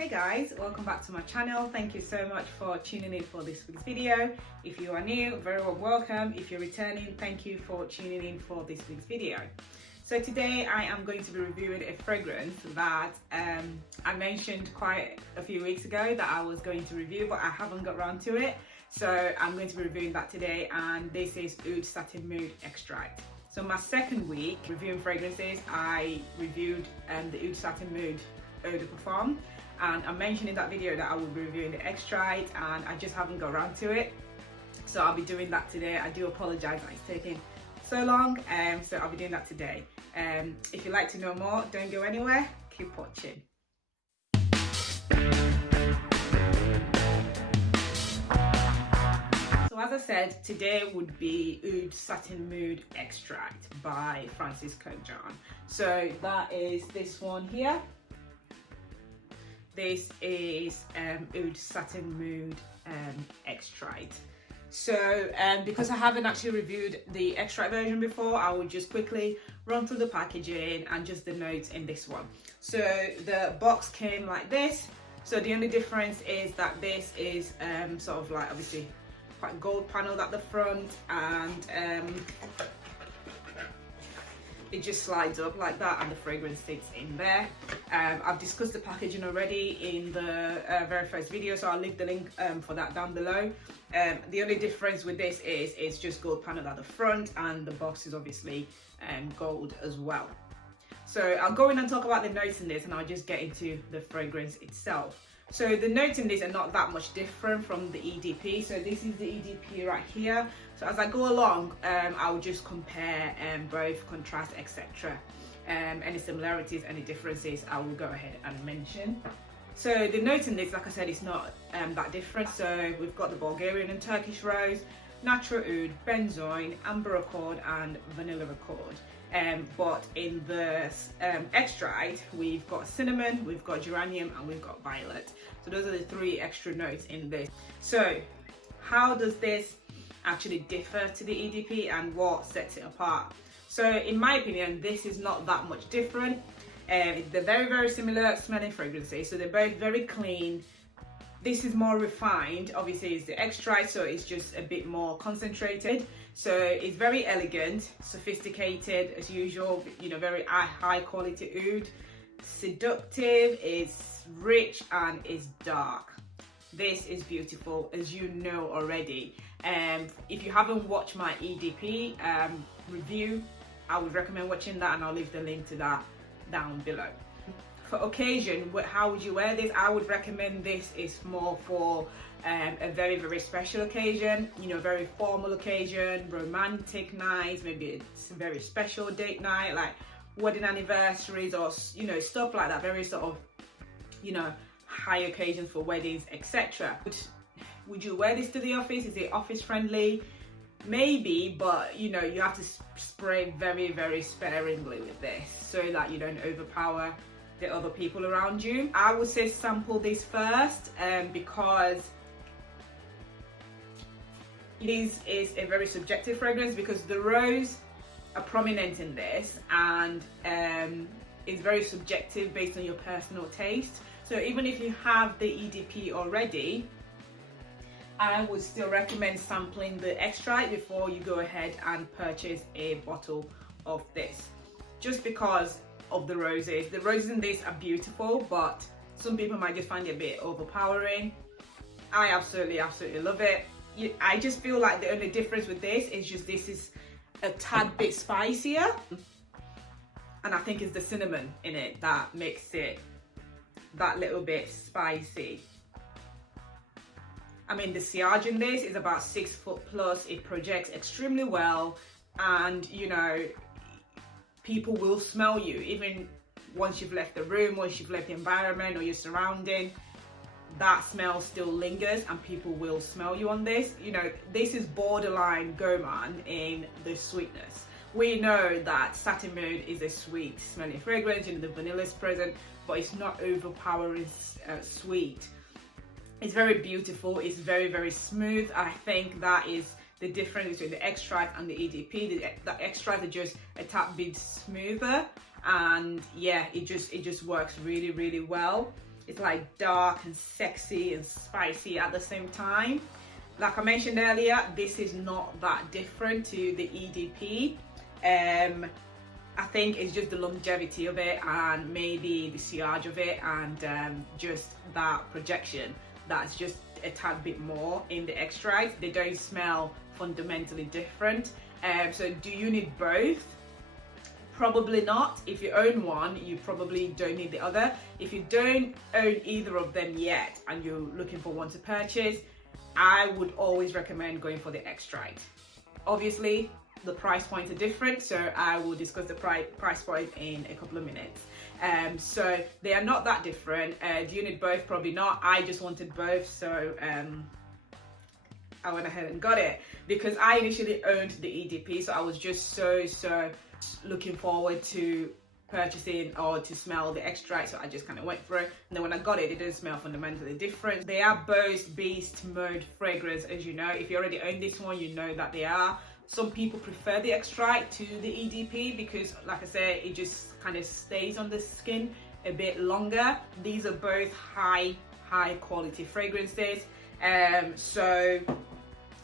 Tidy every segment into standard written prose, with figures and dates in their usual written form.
Hey guys, welcome back to my channel. Thank you so much for tuning in for this week's video. If you are new, very warm welcome. If you're returning, thank you for tuning in for this week's video. So today I am going to be reviewing a fragrance that I mentioned quite a few weeks ago that I was going to review, but I haven't got around to it. So I'm going to be reviewing that today, and this is Oud Satin Mood Extract. So my second week reviewing fragrances, I reviewed the Oud Satin Mood Eau de Parfum. And I mentioned in that video that I will be reviewing the Extrait, and I just haven't got around to it. So I'll be doing that today. I do apologize that it's taking so long, so I'll be doing that today. If you'd like to know more, don't go anywhere, keep watching. So as I said, today would be Oud Satin Mood Extract by M.F.Kurkdjian. So that is this one here. This is Oud Satin Mood Extrait. So because I haven't actually reviewed the Extrait version before, I will just quickly run through the packaging and just the notes in this one. So the box came like this. So the only difference is that this is sort of like obviously quite gold paneled at the front, and it just slides up like that, and the fragrance sits in there. I've discussed the packaging already in the very first video, so I'll leave the link for that down below. The only difference with this is it's just gold paneled at the front, and the box is obviously gold as well. So I'll go in and talk about the notes in this, and I'll just get into the fragrance itself. So the notes in this are not that much different from the EDP. So this is the EDP right here. So as I go along, I'll just compare both, contrast, etc. Any similarities, any differences, I will go ahead and mention. So the notes in this, like I said, it's not that different. So we've got the Bulgarian and Turkish rose, natural oud, benzoin, amber accord, and vanilla accord. But in the Extrait, we've got cinnamon, we've got geranium, and we've got violet. So those are the three extra notes in this. So how does this actually differ to the EDP, and what sets it apart? So in my opinion, this is not that much different. They're very, very similar smelling fragrances. So they're both very clean. This is more refined. Obviously it's the Extrait, so it's just a bit more concentrated. So it's very elegant, sophisticated as usual, you know, very high quality oud. Seductive, it's rich, and it's dark. This is beautiful, as you know already. If you haven't watched my EDP review, I would recommend watching that, and I'll leave the link to that down below. For occasion, how would you wear this? I would recommend this is more for a very, very special occasion, you know, very formal occasion, romantic nights, maybe it's a very special date night, like wedding anniversaries, or, you know, stuff like that, very sort of, you know, high occasions for weddings, etc. Would you wear this to the office? Is it office friendly? Maybe, but you know, you have to spray very, very sparingly with this so that you don't overpower the other people around you. I would say sample this first because this is a very subjective fragrance, because the rose are prominent in this, and it's very subjective based on your personal taste. So even if you have the EDP already, I would still recommend sampling the Extrait before you go ahead and purchase a bottle of this, just because of the roses. The roses in this are beautiful, but some people might just find it a bit overpowering. I absolutely love it. I just feel like the only difference with this is just this is a tad bit spicier, and I think it's the cinnamon in it that makes it that little bit spicy. I mean, the sillage in this is about 6 foot plus. It projects extremely well, and you know, people will smell you even once you've left the room, once you've left the environment or your surrounding. That smell still lingers, and people will smell you on this. You know, this is borderline gourmand in the sweetness. We know that Satin Mood is a sweet smelling fragrance, you know, the vanilla is present, but it's not overpowering sweet. It's very beautiful, it's very, very smooth. I think that is the difference between the Extrait and the EDP. The Extrait are just a tad bit smoother, and yeah, it just works really, really well. It's like dark and sexy and spicy at the same time. Like I mentioned earlier, this is not that different to the EDP. I think it's just the longevity of it and maybe the sillage of it and just that projection that's just a tad bit more in the extract. They don't smell fundamentally different. So do you need both? Probably not. If you own one, you probably don't need the other. If you don't own either of them yet and you're looking for one to purchase, I would always recommend going for the extract. Obviously, the price points are different, so I will discuss the price point in a couple of minutes. So they are not that different. Do you need both? Probably not. I just wanted both, so I went ahead and got it because I initially owned the EDP, so I was just so looking forward to purchasing or to smell the extract, so I just kind of went for it. And then when I got it, it didn't smell fundamentally different. They are both beast mode fragrance, as you know. If you already own this one, you know that they are. Some people prefer the extract to the EDP because, like I said, it just kind of stays on the skin a bit longer. These are both high quality fragrances. So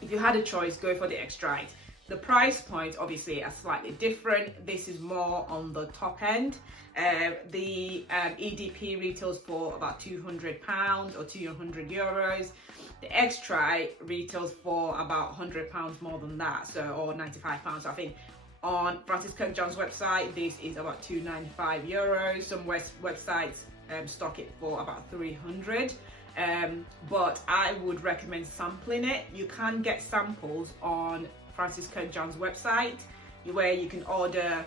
if you had a choice, go for the extract. The price points obviously are slightly different. This is more on the top end. The EDP retails for about £200 or €200. The extract retails for about £100 more than that, so or £95. So I think on Kurkdjian's website, this is about €295. Some websites stock it for about 300. But I would recommend sampling it. You can get samples on Kurkdjian's website where you can order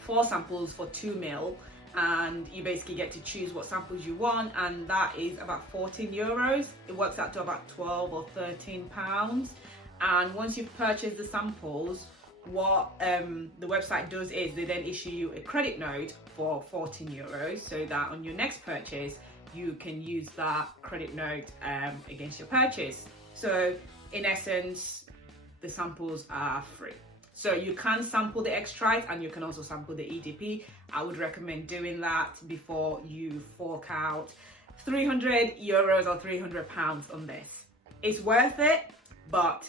4 samples for 2 ml, and you basically get to choose what samples you want, and that is about €14. It works out to about 12 or 13 pounds. And once you've purchased the samples, what the website does is they then issue you a credit note for €14, so that on your next purchase you can use that credit note against your purchase. So in essence, the samples are free. So you can sample the extract and you can also sample the EDP. I would recommend doing that before you fork out €300 or £300 on this. It's worth it, but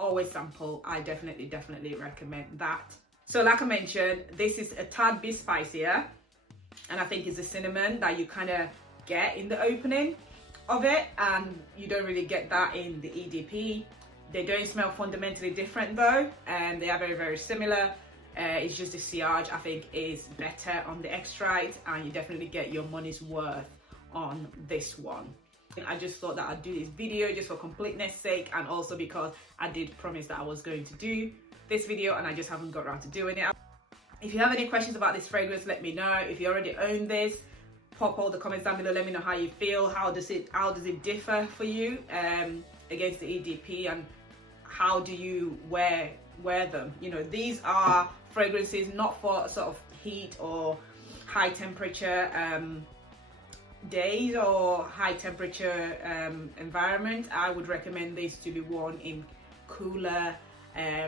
always sample. I definitely recommend that. So like I mentioned, this is a tad bit spicier, and I think it's the cinnamon that you kind of get in the opening of it, and you don't really get that in the EDP. They don't smell fundamentally different though, and they are very similar. It's just the sillage I think is better on the extract, and you definitely get your money's worth on this one. I just thought that I'd do this video just for completeness sake, and also because I did promise that I was going to do this video and I just haven't got around to doing it. If you have any questions about this fragrance, let me know. If you already own this, pop all the comments down below, let me know how you feel. How does it differ for you against the EDP, and how do you wear them? You know, these are fragrances not for sort of heat or high temperature days or high temperature environment. I would recommend this to be worn in cooler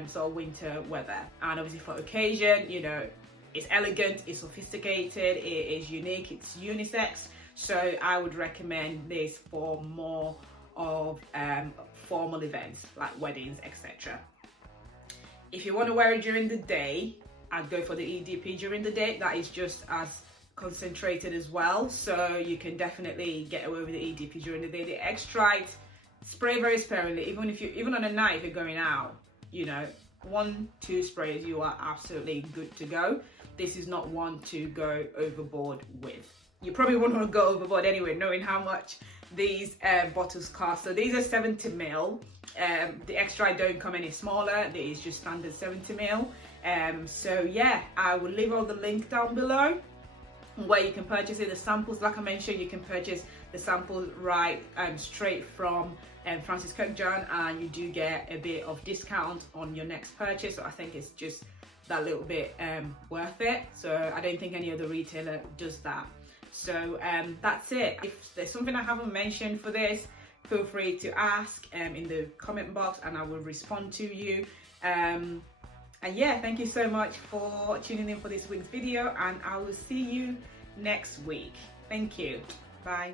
sort of winter weather. And obviously for occasion, you know, it's elegant, it's sophisticated, it is unique, it's unisex. So I would recommend this for more of formal events like weddings, etc. If you want to wear it during the day, I'd go for the EDP during the day. That is just as concentrated as well, so you can definitely get away with the EDP during the day. The extract, spray very sparingly. Even on a night, if you're going out, you know, 1-2 sprays, you are absolutely good to go. This is not one to go overboard with. You probably won't want to go overboard anyway, knowing how much these bottles cost. So these are 70 ml. The extract don't come any smaller. These just standard 70 ml. So yeah, I will leave all the link down below where you can purchase it. The samples, like I mentioned, you can purchase the samples right straight from Kurkdjian, and you do get a bit of discount on your next purchase. So I think it's just that little bit worth it. So I don't think any other retailer does that. So that's it. If there's something I haven't mentioned for this, feel free to ask in the comment box and I will respond to you. And yeah, thank you so much for tuning in for this week's video, and I will see you next week. Thank you. Bye. Bye.